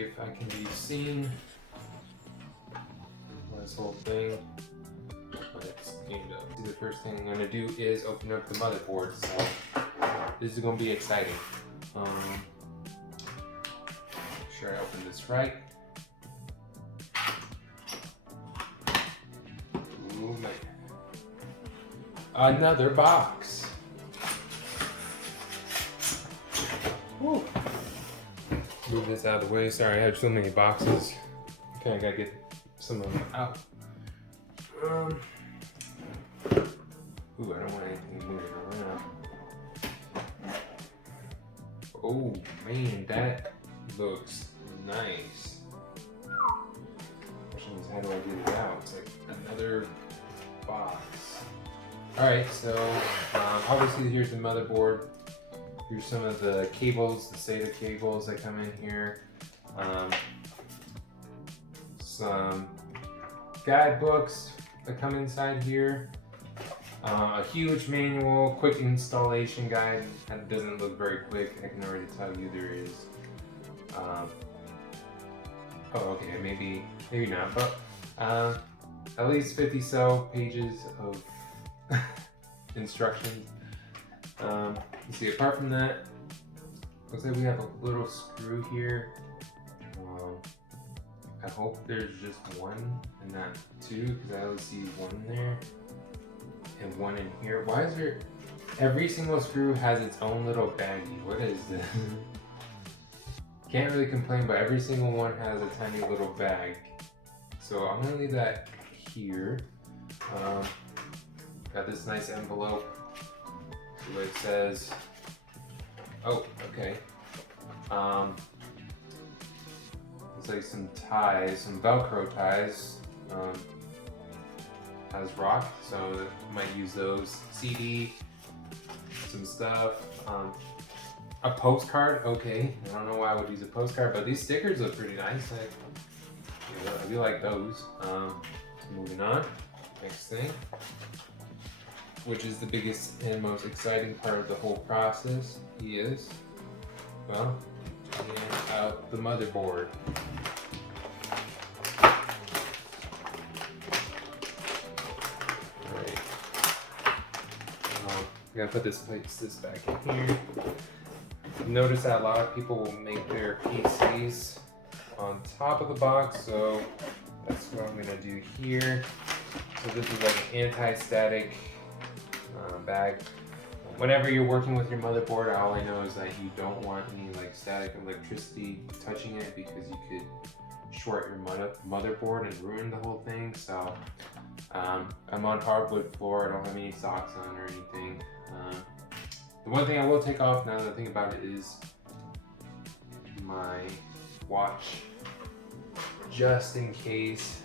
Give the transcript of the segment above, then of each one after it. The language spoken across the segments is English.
if I can be seen. This whole thing. Let's game it up. The first thing I'm gonna do is open up the motherboard. So this is gonna be exciting. Make sure I open this right. Ooh, man. Another box. Woo. Move this out of the way. Sorry, I have so many boxes. Okay, I gotta get some of them out. Ooh, I don't want anything moving around. Oh man, that looks nice. Question is, how do I get it out? It's like another box. Alright, so obviously here's the motherboard. Here's some of the cables, the SATA cables that come in here. Some guidebooks that come inside here. A huge manual, quick installation guide. That doesn't look very quick. I can already tell you there is. Oh, okay, maybe not, but at least 50 so pages of instructions. You see, apart from that, looks like we have a little screw here. I hope there's just one and not two, because I only see one there and one in here. Why is there, every single screw has its own little baggie? What is this? Can't really complain, but every single one has a tiny little bag. So I'm gonna leave that here. Got this nice envelope. See what it says. Oh, okay. Looks like some ties, some Velcro ties. Has rock, so I might use those. CD, some stuff. A postcard, okay. I don't know why I would use a postcard, but these stickers look pretty nice. I do like those. Moving on, next thing, which is the biggest and most exciting part of the whole process is, well, taking out the motherboard. Alright. I'm gonna put this back in here. Notice that a lot of people will make their PCs on top of the box, so that's what I'm gonna do here. So this is like an anti-static bag. Whenever you're working with your motherboard, all I know is that you don't want any like static electricity touching it, because you could short your motherboard and ruin the whole thing. So I'm on hardwood floor. I don't have any socks on or anything. The one thing I will take off, now that I think about it, is my watch, just in case.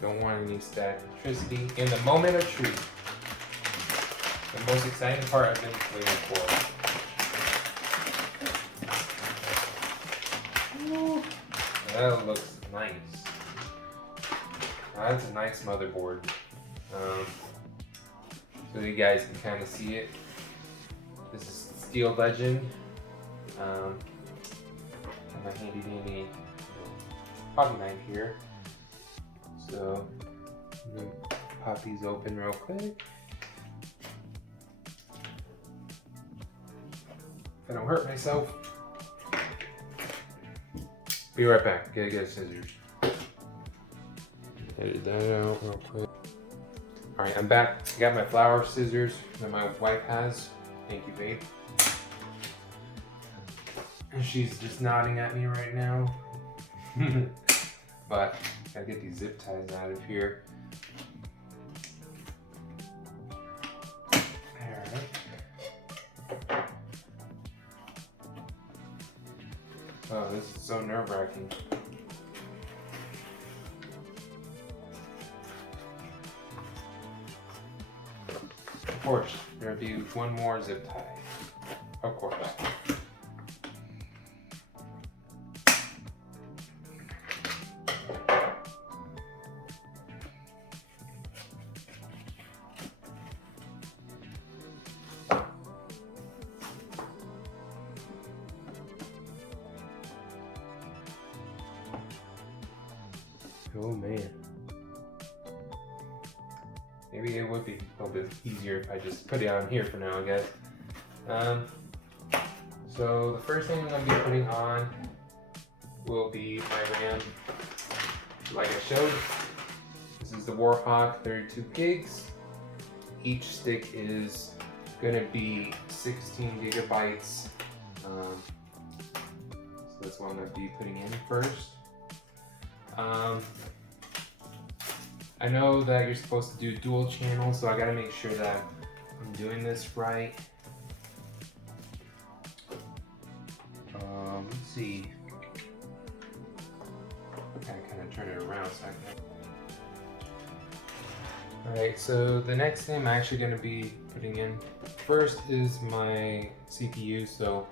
Don't want any static electricity in the moment of truth. The most exciting part I've been waiting for. Ooh, that looks nice. That's a nice motherboard. So you guys can kind of see it. This is Steel Legend. Have my handy dandy pocket knife here. So I'm gonna pop these open real quick. If I don't hurt myself. Be right back. Gotta get scissors. Edit that out real quick. Alright, I'm back. I got my flower scissors that my wife has. Thank you, babe. And she's just nodding at me right now. But gotta get these zip ties out of here. Alright. Oh, this is so nerve-wracking. Of course, there'll be one more zip tie. Of course. Oh man. Maybe it would be a little bit easier if I just put it on here for now, I guess. So the first thing I'm going to be putting on will be my RAM. Like I showed, this is the Warhawk 32 gigs. Each stick is going to be 16 gigabytes. So that's what I'm going to be putting in first. I know that you're supposed to do dual channel, so I got to make sure that I'm doing this right. Let's see. I kind of turn it around so I can. Alright, so the next thing I'm actually going to be putting in first is my CPU. So,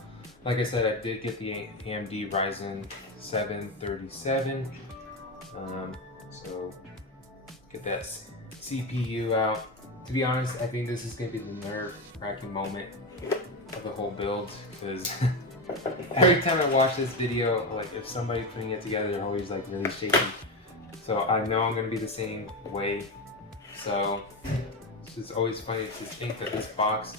like I said, I did get the AMD Ryzen 7 37. So, get that CPU out. To be honest, I think this is going to be the nerve-wracking moment of the whole build, because every time I watch this video, like if somebody's putting it together, they're always like really shaky. So I know I'm going to be the same way. So it's just always funny to think that this box,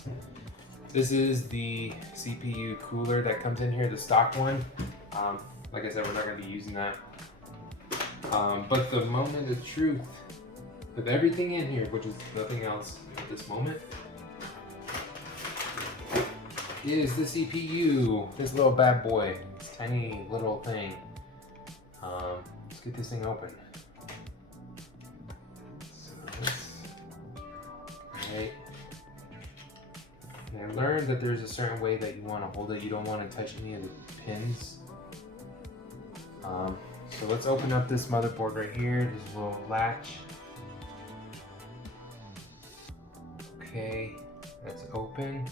this is the CPU cooler that comes in here, the stock one. Like I said, we're not going to be using that. But the moment of truth, with everything in here, which is nothing else at this moment, is the CPU, this little bad boy, this tiny little thing. Let's get this thing open. Right. And I learned that there's a certain way that you want to hold it. You don't want to touch any of the pins. So let's open up this motherboard right here, this little latch. Okay, that's open.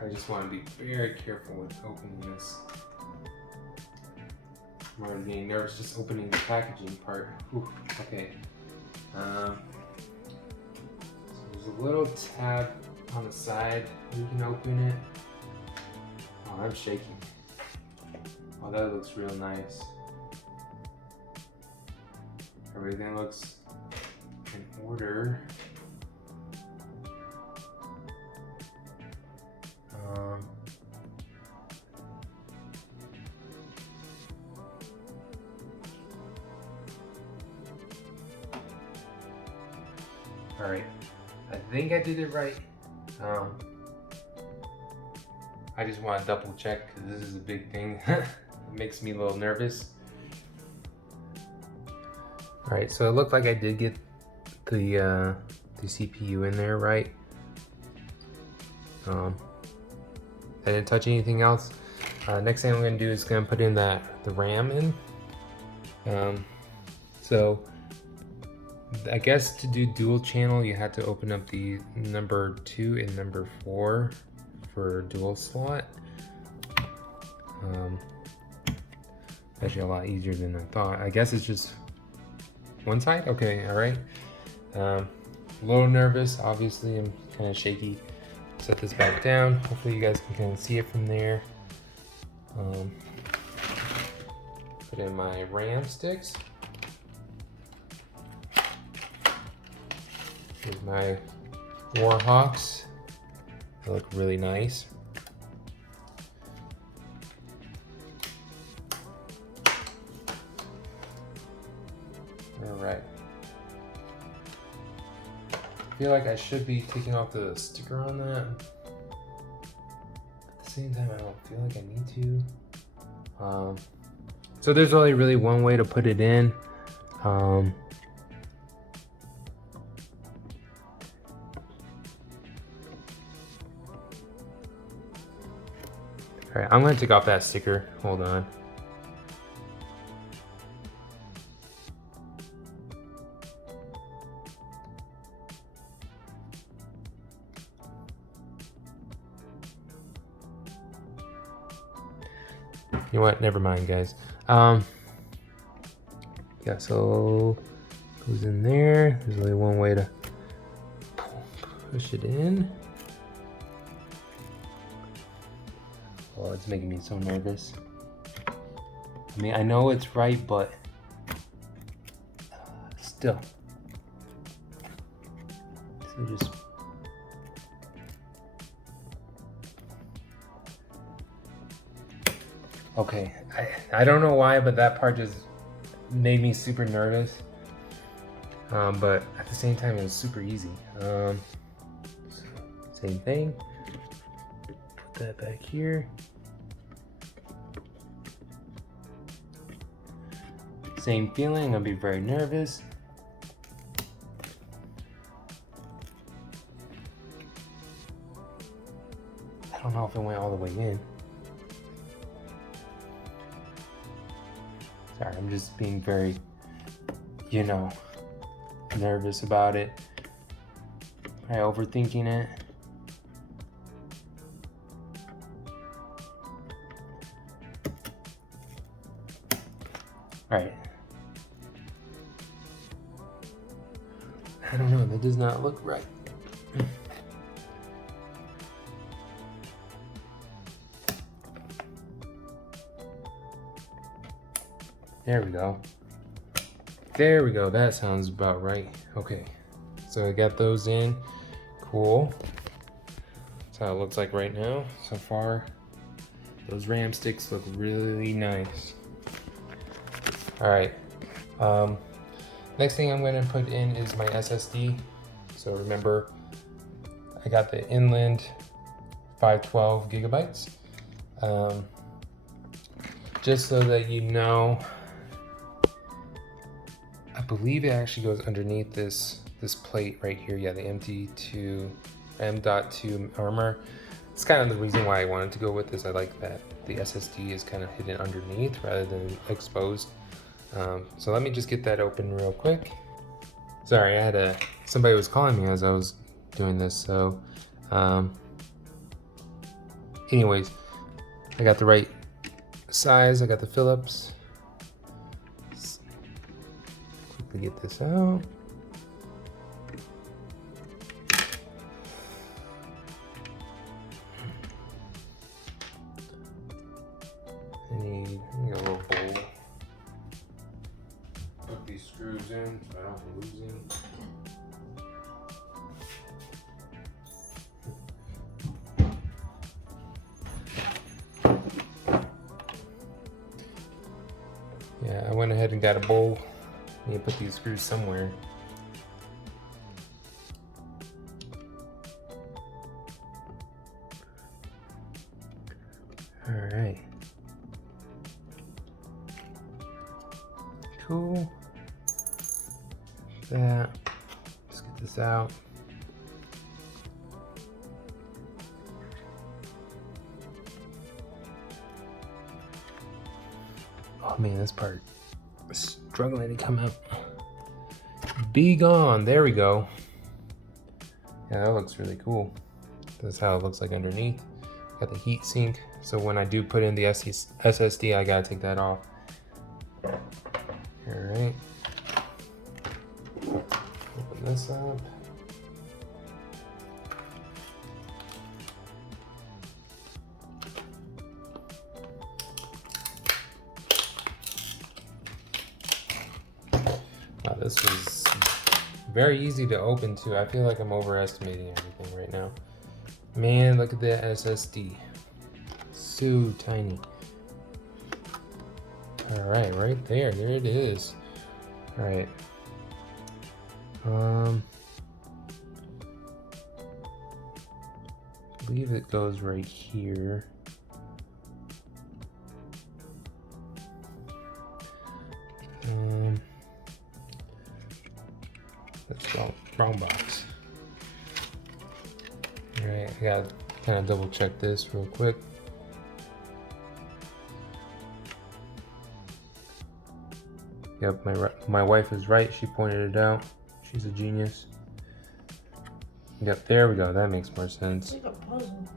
I just want to be very careful with opening this. I'm already getting nervous just opening the packaging part. Whew, okay. So there's a little tab on the side. You can open it. Oh, I'm shaking. Oh, that looks real nice. Everything looks in order. All right, I think I did it right. I just want to double check because this is a big thing. It makes me a little nervous. All right, so it looked like I did get the CPU in there right. I didn't touch anything else. Next thing I'm going to do is going to put in the RAM in. So I guess to do dual channel, you have to open up the number 2 and number 4 for dual slot. Actually a lot easier than I thought. I guess it's just one side? Okay, all right. A little nervous, obviously. I'm kind of shaky. Set this back down. Hopefully you guys can kind of see it from there. Put in my RAM sticks. Here's my Warhawks. They look really nice. All right. I feel like I should be taking off the sticker on that. At the same time, I don't feel like I need to. So there's only really one way to put it in. All right, I'm gonna take off that sticker. Hold on. You know what? Never mind, guys. Yeah, so goes in there. There's only one way to push it in. Oh, it's making me so nervous. I mean, I know it's right, but still. So just okay. I don't know why, but that part just made me super nervous. But at the same time, it was super easy. Same thing. Put that back here. Same feeling. I'll be very nervous. I don't know if it went all the way in. Sorry, I'm just being very, you know, nervous about it. Probably overthinking it. All right. I don't know, that does not look right. There we go. There we go, that sounds about right. Okay, so I got those in. Cool. That's how it looks like right now. So far, those RAM sticks look really nice. All right. Next thing I'm going to put in is my SSD. So remember, I got the Inland 512 gigabytes. Just so that you know, I believe it actually goes underneath this plate right here. Yeah, the M.2 armor. It's kind of the reason why I wanted to go with this. I like that the SSD is kind of hidden underneath rather than exposed. So let me just get that open real quick. Sorry, somebody was calling me as I was doing this. So, anyways, I got the right size. I got the Phillips. Let's quickly get this out. I need a little bowl. Put these screws in so I don't lose them. Yeah, I went ahead and got a bowl. I need to put these screws somewhere. All right. Cool. That. Let's get this out. Oh man, this part is struggling to come out. Be gone. There we go. Yeah, that looks really cool. That's how it looks like underneath. Got the heat sink. So when I do put in the SSD, I gotta take that off. All right. Open this up. Wow, this was very easy to open too. I feel like I'm overestimating everything right now. Man, look at the SSD. So tiny. All right, right there. There it is. All right. I believe it goes right here. Let's go. Wrong box. All right, I gotta kind of double check this real quick. Yep, my wife is right. She pointed it out. She's a genius. Yep, there we go. That makes more sense. It's like a puzzle.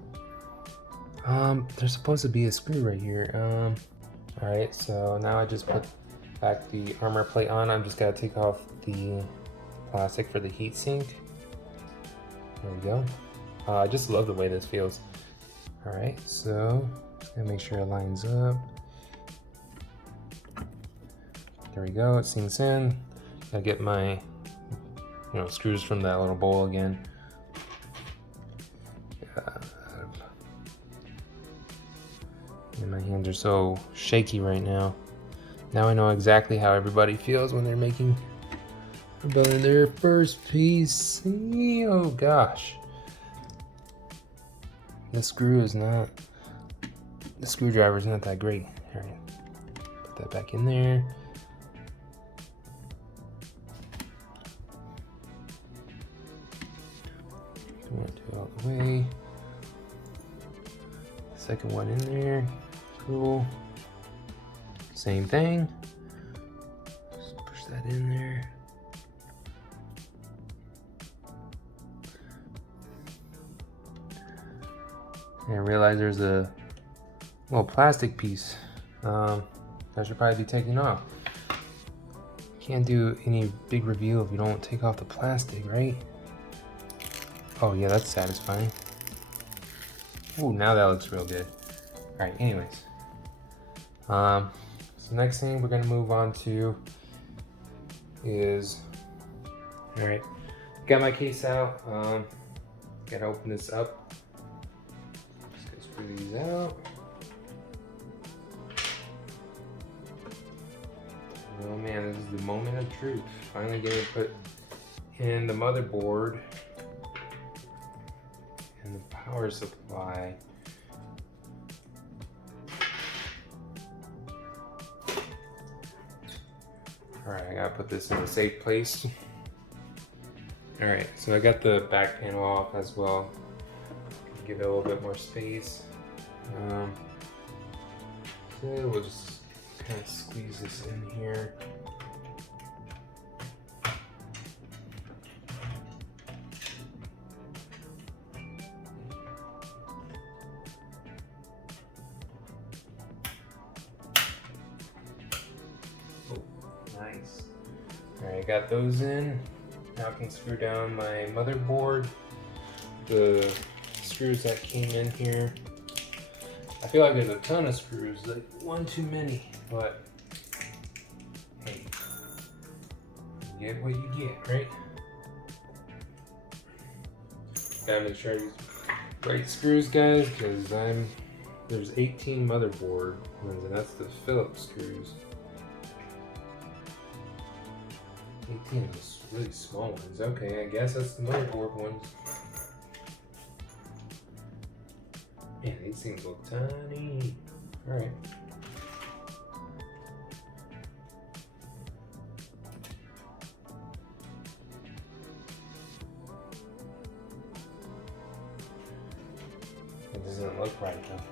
There's supposed to be a screw right here. All right, so now I just put back the armor plate on. I'm just gotta take off the plastic for the heat sink. There we go. I just love the way this feels. All right, so just gonna make sure it lines up. There we go, it sinks in. I get my screws from that little bowl again. And my hands are so shaky right now. Now I know exactly how everybody feels when they're making their first piece. Oh gosh. The screwdriver is not that great. All right, put that back in there. I'm gonna do it all the way. Second one in there. Cool. Same thing. Just push that in there. And I realize there's a little plastic piece that should probably be taken off. Can't do any big reveal if you don't take off the plastic, right? Oh yeah, that's satisfying. Ooh, now that looks real good. All right, anyways. So next thing we're gonna move on to is, all right, got my case out. Gotta open this up. Just gonna screw these out. Oh man, this is the moment of truth. Finally getting put in the motherboard and the power supply. All right, I gotta put this in a safe place. All right, so I got the back panel off as well. Give it a little bit more space. So we'll just kind of squeeze this in here. Oh, nice. All right, got those in. Now I can screw down my motherboard. The screws that came in here. I feel like there's a ton of screws, like one too many, but hey, you get what you get, right? Gotta make sure I use right screws, guys, because there's 18 motherboard ones, and that's the Phillips screws. 18 of those really small ones. Okay, I guess that's the motherboard ones. Man, these things look tiny. All right. It doesn't look right though.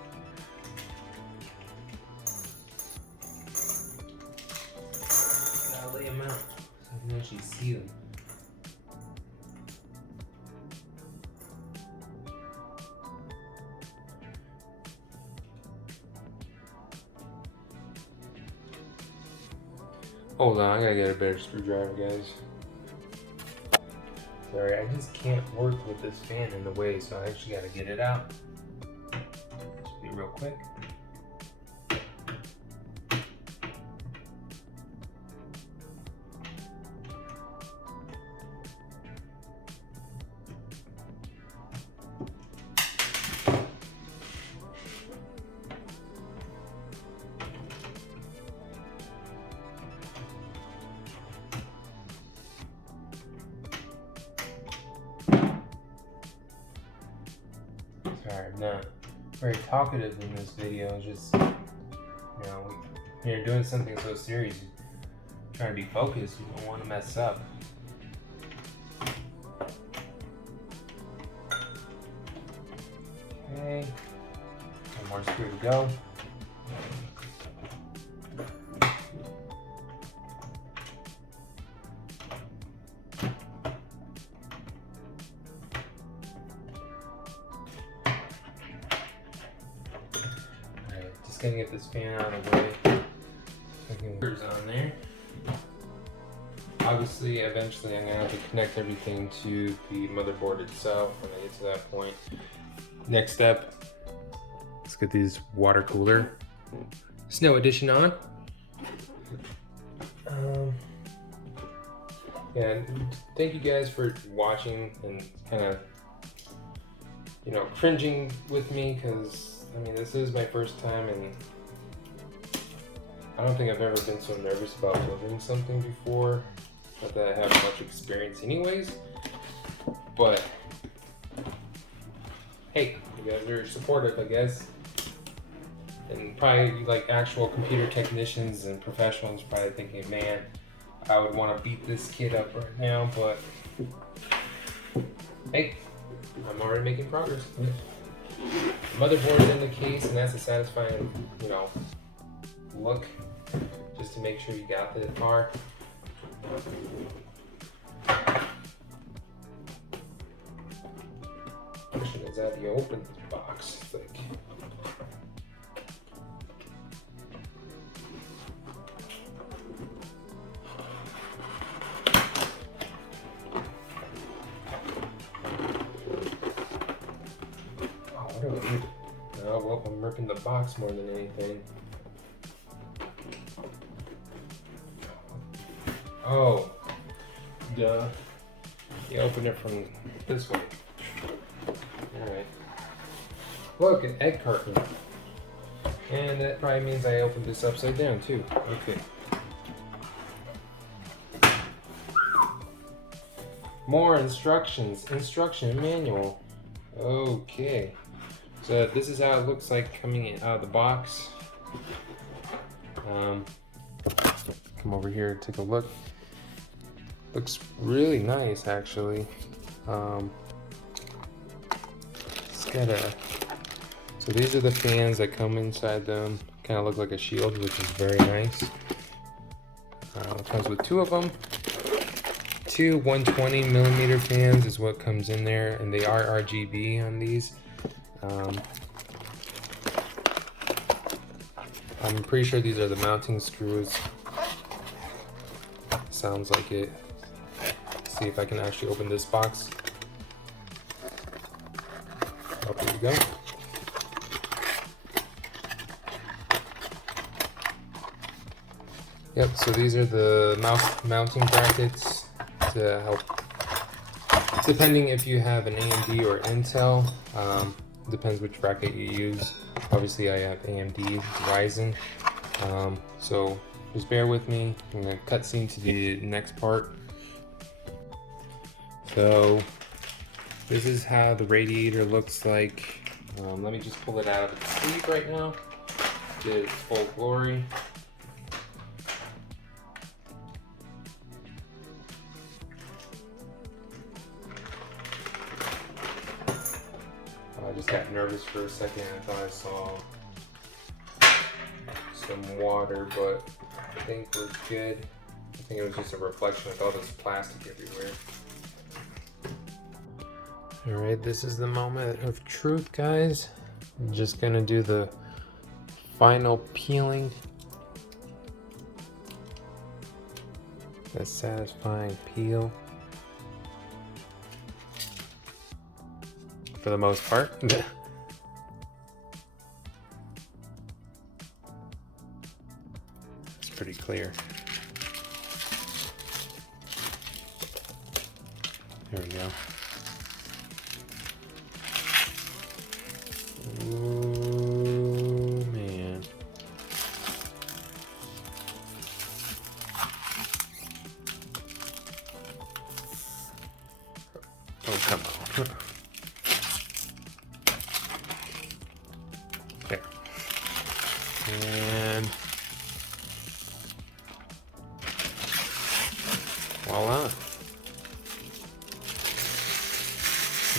Gotta lay them out so I can actually see them. Hold on, I gotta get a better screwdriver, guys. Sorry, I just can't work with this fan in the way, so I actually gotta get it out. Just be real quick. Sorry, I'm not very talkative in this video. Just, when you're doing something so serious, you're trying to be focused. You don't want to mess up. Okay, one more screw to go. Just gonna get this fan out of the way. There's on there. Obviously, eventually I'm gonna have to connect everything to the motherboard itself when I get to that point. Next step, let's get these water cooler snow edition on. Yeah, and thank you guys for watching and kind of, you know, cringing with me, because I mean, this is my first time, and I don't think I've ever been so nervous about building something before. Not that I have much experience anyways, but hey, you guys are supportive, I guess. And probably like actual computer technicians and professionals probably thinking, man, I would want to beat this kid up right now, but hey, I'm already making progress. Motherboard is in the case, and that's a satisfying, you know, look, just to make sure you got the car. Question is, how do you open this box? Like, oh, well, I'm ripping the box more than anything. Oh, duh. You open it from this way. Alright. Look, an egg carton. And that probably means I opened this upside down too. Okay. More instructions. Instruction manual. Okay. So this is how it looks like coming out of the box. Come over here and take a look. Looks really nice, actually. It's got a. So these are the fans that come inside them. Kind of look like a shield, which is very nice. It comes with two of them. Two 120 millimeter fans is what comes in there, and they are RGB on these. I'm pretty sure these are the mounting screws. Sounds like it. See if I can actually open this box. Oh, here we go. Yep, so these are the mounting brackets to help. Depending if you have an AMD or Intel, depends which bracket you use. Obviously I have AMD Ryzen, so just bear with me. I'm going to cutscene to the next part. So this is how the radiator looks like. Let me just pull it out of its sleeve right now to its full glory. I just got nervous for a second. I thought I saw some water, but I think we're good. I think it was just a reflection of all this plastic everywhere. Alright, this is the moment of truth, guys. I'm just gonna do the final peeling. The satisfying peel. For the most part. It's pretty clear. There we go. Ooh, man. Oh, come on. There. And voila.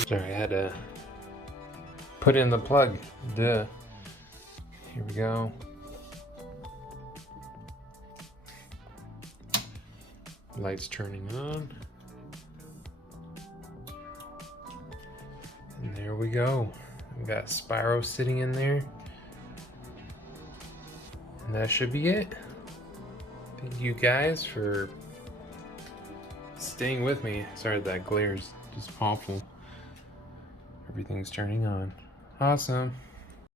Sorry, I had to put in the plug. Duh. Here we go. Lights turning on. And there we go. We got Spyro sitting in there. And that should be it. Thank you guys for staying with me. Sorry, that glare is just awful. Everything's turning on. Awesome.